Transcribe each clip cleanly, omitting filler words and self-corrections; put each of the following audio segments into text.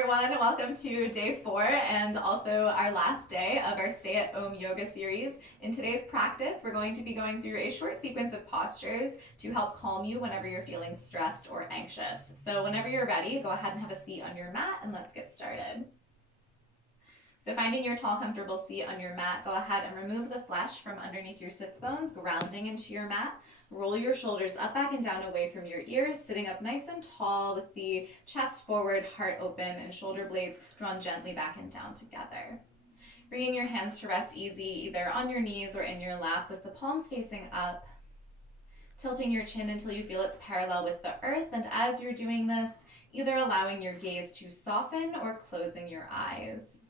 everyone. Welcome to day 4 and also our last day of our Stay at Home yoga series. In today's practice, we're going to be going through a short sequence of postures to help calm you whenever you're feeling stressed or anxious. So whenever you're ready, go ahead and have a seat on your mat and let's get started. So finding your tall, comfortable seat on your mat, go ahead and remove the flesh from underneath your sits bones, grounding into your mat. Roll your shoulders up, back, and down away from your ears, sitting up nice and tall with the chest forward, heart open, and shoulder blades drawn gently back and down together. Bringing your hands to rest easy, either on your knees or in your lap with the palms facing up. Tilting your chin until you feel it's parallel with the earth, and as you're doing this, either allowing your gaze to soften or closing your eyes.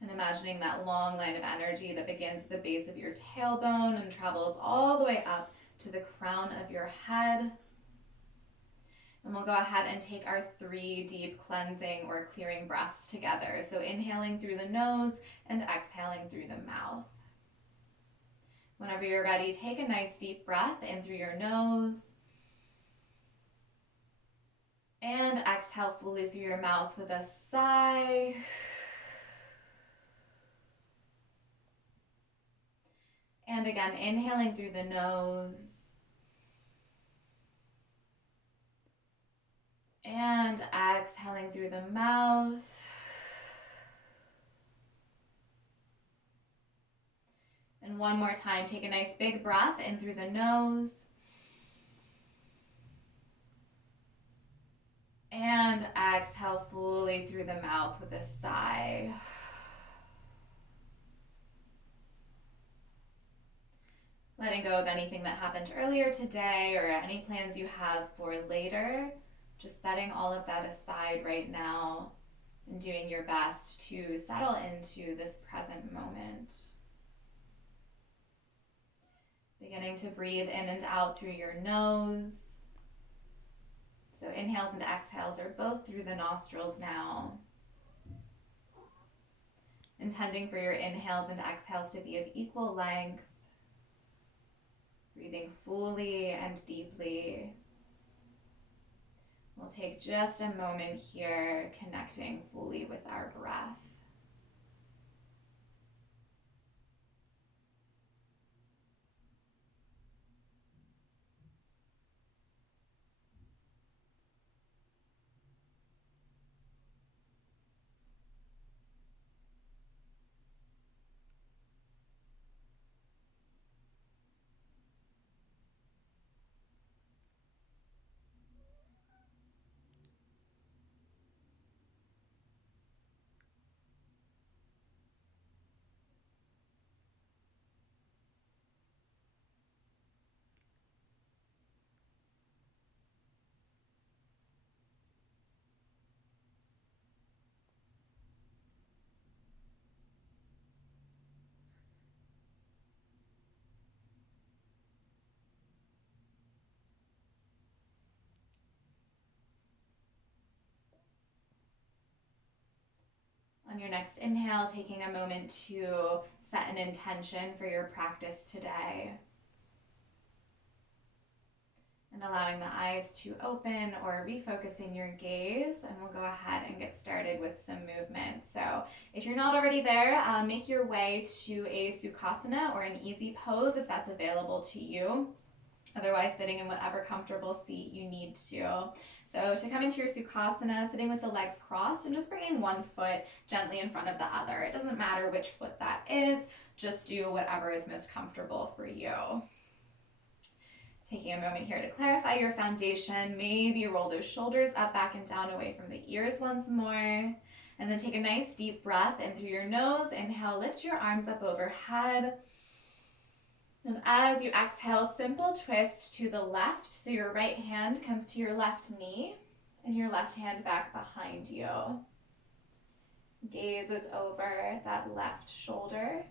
And imagining that long line of energy that begins at the base of your tailbone and travels all the way up to the crown of your head. And we'll go ahead and take our 3 deep cleansing or clearing breaths together. So inhaling through the nose and exhaling through the mouth. Whenever you're ready, take a nice deep breath in through your nose. And exhale fully through your mouth with a sigh. And again, inhaling through the nose. And exhaling through the mouth. And one more time, take a nice big breath in through the nose. And exhale fully through the mouth with a sigh. Letting go of anything that happened earlier today or any plans you have for later. Just setting all of that aside right now and doing your best to settle into this present moment. Beginning to breathe in and out through your nose. So inhales and exhales are both through the nostrils now. Intending for your inhales and exhales to be of equal length. Breathing fully and deeply. We'll take just a moment here, connecting fully with our breath. On your next inhale, taking a moment to set an intention for your practice today. And allowing the eyes to open or refocusing your gaze. And we'll go ahead and get started with some movement. So if you're not already there, make your way to a Sukhasana or an easy pose if that's available to you. Otherwise, sitting in whatever comfortable seat you need to. So to come into your Sukhasana, sitting with the legs crossed and just bringing one foot gently in front of the other. It doesn't matter which foot that is, just do whatever is most comfortable for you. Taking a moment here to clarify your foundation. Maybe roll those shoulders up, back, and down away from the ears once more. And then take a nice deep breath in through your nose. Inhale, lift your arms up overhead. And as you exhale, simple twist to the left. So your right hand comes to your left knee and your left hand back behind you. Gaze is over that left shoulder.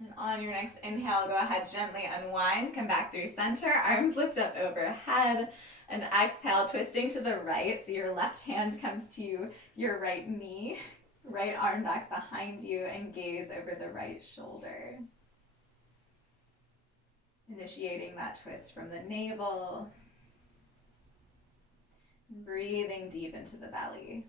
And on your next inhale, go ahead, gently unwind, come back through center, arms lift up overhead, and exhale, twisting to the right, so your left hand comes to your right knee, right arm back behind you, and gaze over the right shoulder. Initiating that twist from the navel, breathing deep into the belly.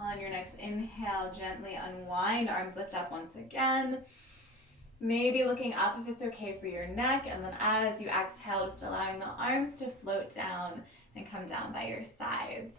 On your next inhale, gently unwind, arms lift up once again. Maybe looking up if it's okay for your neck, and then as you exhale, just allowing the arms to float down and come down by your sides.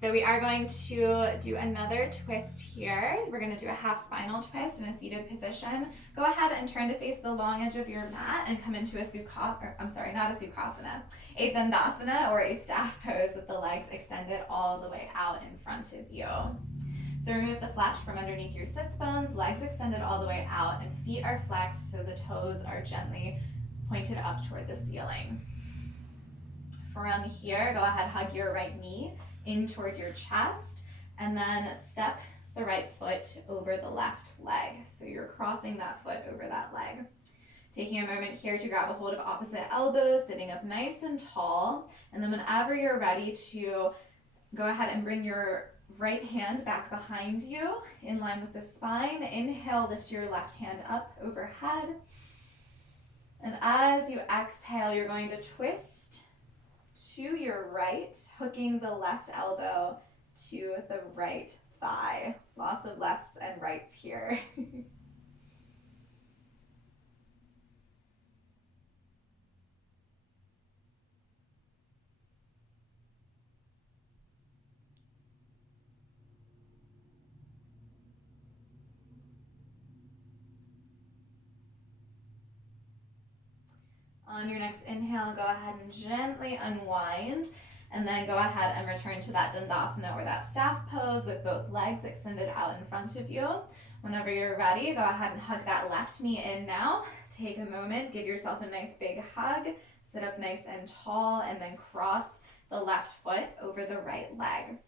So we are going to do another twist here. We're going to do a half spinal twist in a seated position. Go ahead and turn to face the long edge of your mat and come into a not a sukhasana, a dandasana, or a staff pose with the legs extended all the way out in front of you. So remove the flesh from underneath your sits bones, legs extended all the way out, and feet are flexed so the toes are gently pointed up toward the ceiling. From here, go ahead, hug your right knee in toward your chest, and then step the right foot over the left leg. So you're crossing that foot over that leg. Taking a moment here to grab a hold of opposite elbows, sitting up nice and tall, and then whenever you're ready to go ahead and bring your right hand back behind you in line with the spine. Inhale, lift your left hand up overhead. And as you exhale, you're going to twist to your right, hooking the left elbow to the right thigh. Lots of lefts and rights here. On your next inhale, go ahead and gently unwind, and then go ahead and return to that dandasana or that staff pose with both legs extended out in front of you. Whenever you're ready, go ahead and hug that left knee in now. Take a moment, give yourself a nice big hug, sit up nice and tall, and then cross the left foot over the right leg.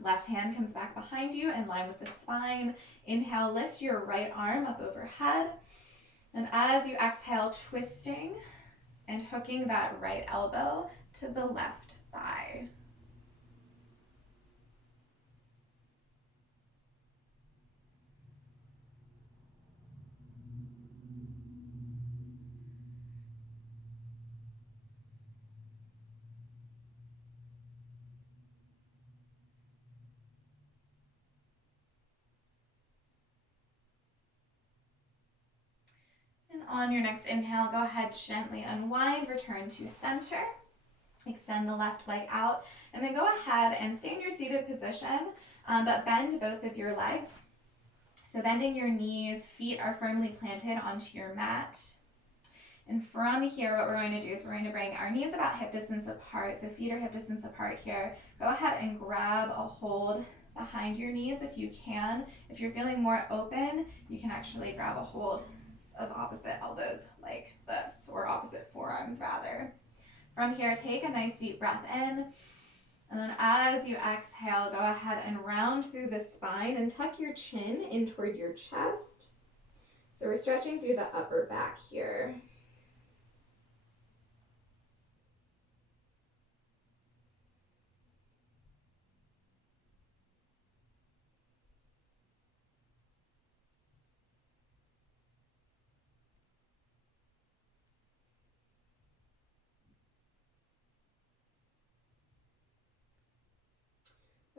Left hand comes back behind you in line with the spine. Inhale, lift your right arm up overhead. And as you exhale, twisting and hooking that right elbow to the left thigh. And on your next inhale, go ahead, gently unwind, return to center. Extend the left leg out, and then go ahead and stay in your seated position, but bend both of your legs. So bending your knees, feet are firmly planted onto your mat. And from here, what we're going to do is we're going to bring our knees about hip distance apart. So feet are hip distance apart here. Go ahead and grab a hold behind your knees if you can. If you're feeling more open, you can actually grab a hold of opposite elbows like this, or opposite forearms rather. From here, take a nice deep breath in, and then as you exhale, go ahead and round through the spine and tuck your chin in toward your chest. So we're stretching through the upper back here.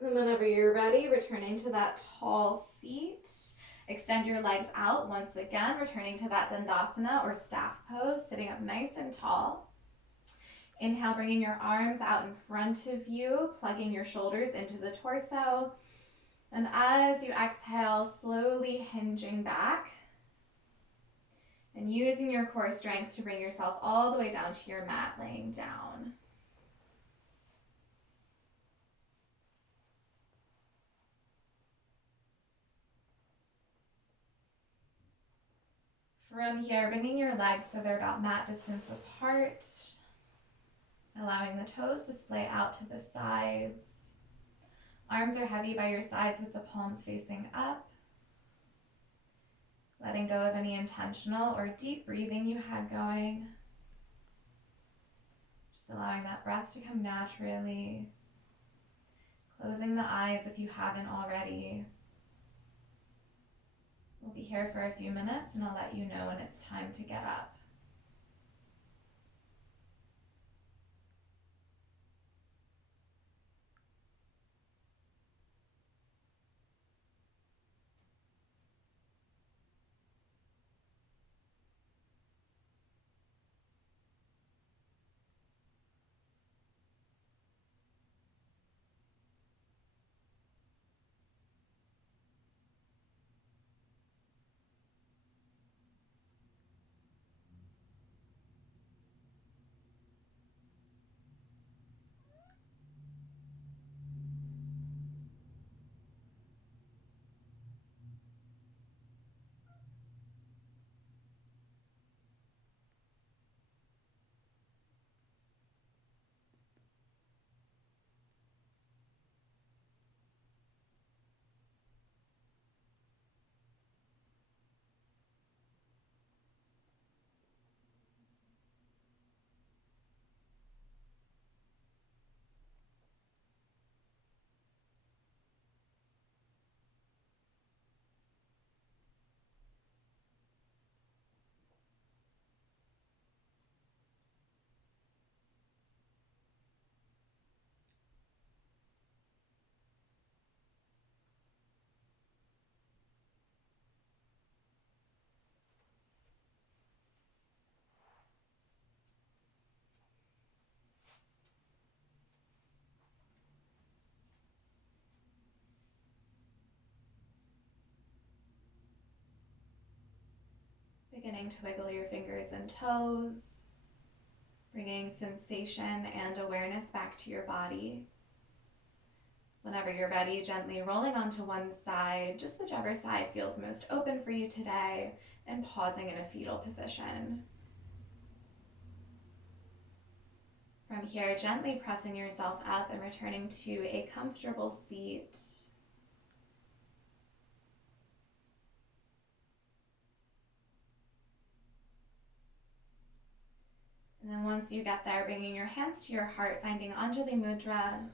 And then whenever you're ready, returning to that tall seat. Extend your legs out once again, returning to that dandasana or staff pose, sitting up nice and tall. Inhale, bringing your arms out in front of you, plugging your shoulders into the torso. And as you exhale, slowly hinging back and using your core strength to bring yourself all the way down to your mat, laying down. From here, bringing your legs so they're about mat distance apart, allowing the toes to splay out to the sides. Arms are heavy by your sides with the palms facing up. Letting go of any intentional or deep breathing you had going. Just allowing that breath to come naturally. Closing the eyes if you haven't already. We'll be here for a few minutes and I'll let you know when it's time to get up. Beginning to wiggle your fingers and toes, bringing sensation and awareness back to your body. Whenever you're ready, gently rolling onto one side, just whichever side feels most open for you today, and pausing in a fetal position. From here, gently pressing yourself up and returning to a comfortable seat. And then once you get there, bringing your hands to your heart, finding Anjali Mudra,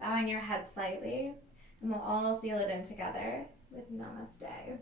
bowing your head slightly, and we'll all seal it in together with Namaste.